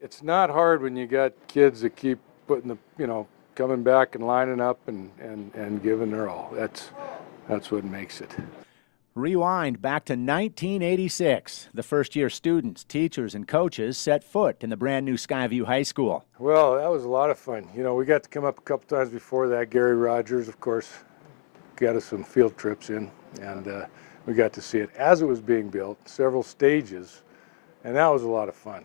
It's not hard when you got kids that keep putting coming back and lining up and giving their all. That's what makes it. Rewind back to 1986. The first-year students, teachers, and coaches set foot in the brand-new Skyview High School. Well, that was a lot of fun. We got to come up a couple times before that. Gary Rogers, of course, got us some field trips in, and we got to see it as it was being built, several stages, and that was a lot of fun.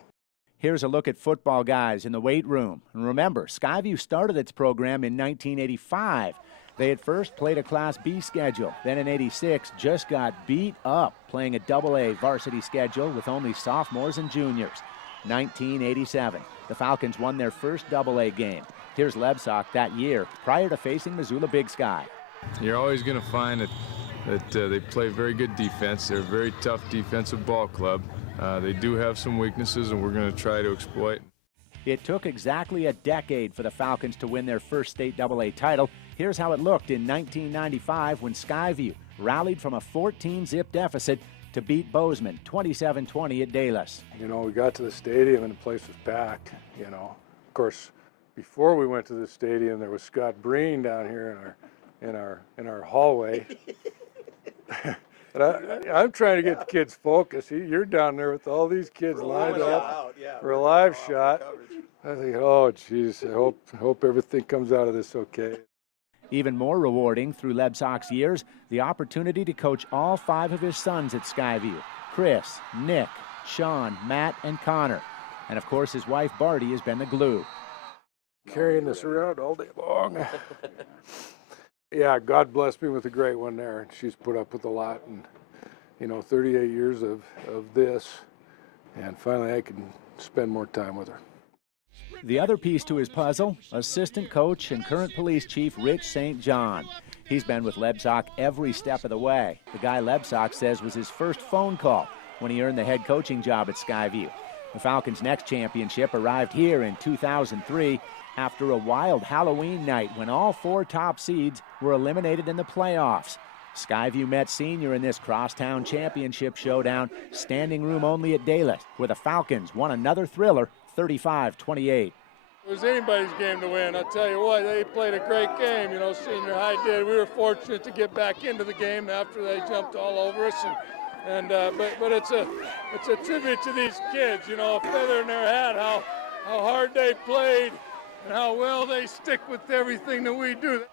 Here's a look at football guys in the weight room. And remember, Skyview started its program in 1985. They at first played a Class B schedule, then in '86 just got beat up playing a AA varsity schedule with only sophomores and juniors. 1987, the Falcons won their first AA game. Here's Lebsock that year, prior to facing Missoula Big Sky. You're always going to find that they play very good defense. They're a very tough defensive ball club. They do have some weaknesses, and we're going to try to exploit. It took exactly a decade for the Falcons to win their first state AA title. Here's how it looked in 1995 when Skyview rallied from a 14-zip deficit to beat Bozeman 27-20 at Dallas. We got to the stadium and the place was packed. Of course, before we went to the stadium, there was Scott Breen down here in our hallway. And I'm trying to get the kids focused. You're down there with all these kids lined up for a live shot. I think, oh, geez, I hope everything comes out of this okay. Even more rewarding through Lebsock's years, the opportunity to coach all 5 of his sons at Skyview: Chris, Nick, Sean, Matt, and Connor. And of course, his wife Barty has been the glue. Carrying this around all day long. Yeah, God bless me with a great one there. She's put up with a lot, and 38 years of this, and finally I can spend more time with her. The other piece to his puzzle, assistant coach and current police chief Rich St. John. He's been with Lebsock every step of the way. The guy Lebsock says was his first phone call when he earned the head coaching job at Skyview. The Falcons' next championship arrived here in 2003 after a wild Halloween night when all 4 top seeds were eliminated in the playoffs. Skyview met senior in this crosstown championship showdown, standing room only at Dallas, where the Falcons won another thriller, 35-28. It was anybody's game to win. I'll tell you what, they played a great game. Senior high did. We were fortunate to get back into the game after they jumped all over us. But it's a tribute to these kids. A feather in their hat, how hard they played and how well they stick with everything that we do.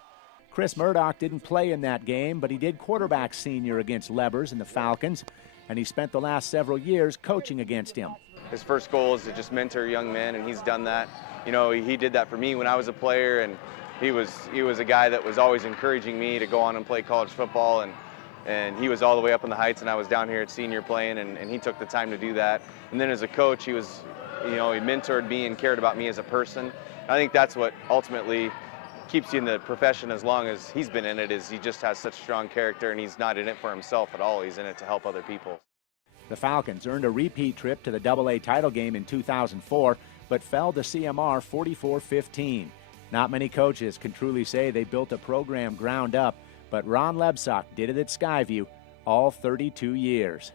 Chris Murdoch didn't play in that game, but he did quarterback senior against Lebers and the Falcons, and he spent the last several years coaching against him. His first goal is to just mentor young men, and he's done that. He did that for me when I was a player, and he was a guy that was always encouraging me to go on and play college football, and he was all the way up in the heights, and I was down here at senior playing, and he took the time to do that. And then as a coach, he was, he mentored me and cared about me as a person. I think that's what ultimately keeps you in the profession as long as he's been in it, is he just has such strong character, and he's not in it for himself at all. He's in it to help other people. The Falcons earned a repeat trip to the AA title game in 2004, but fell to CMR 44-15. Not many coaches can truly say they built a program ground up, but Ron Lebsock did it at Skyview all 32 years.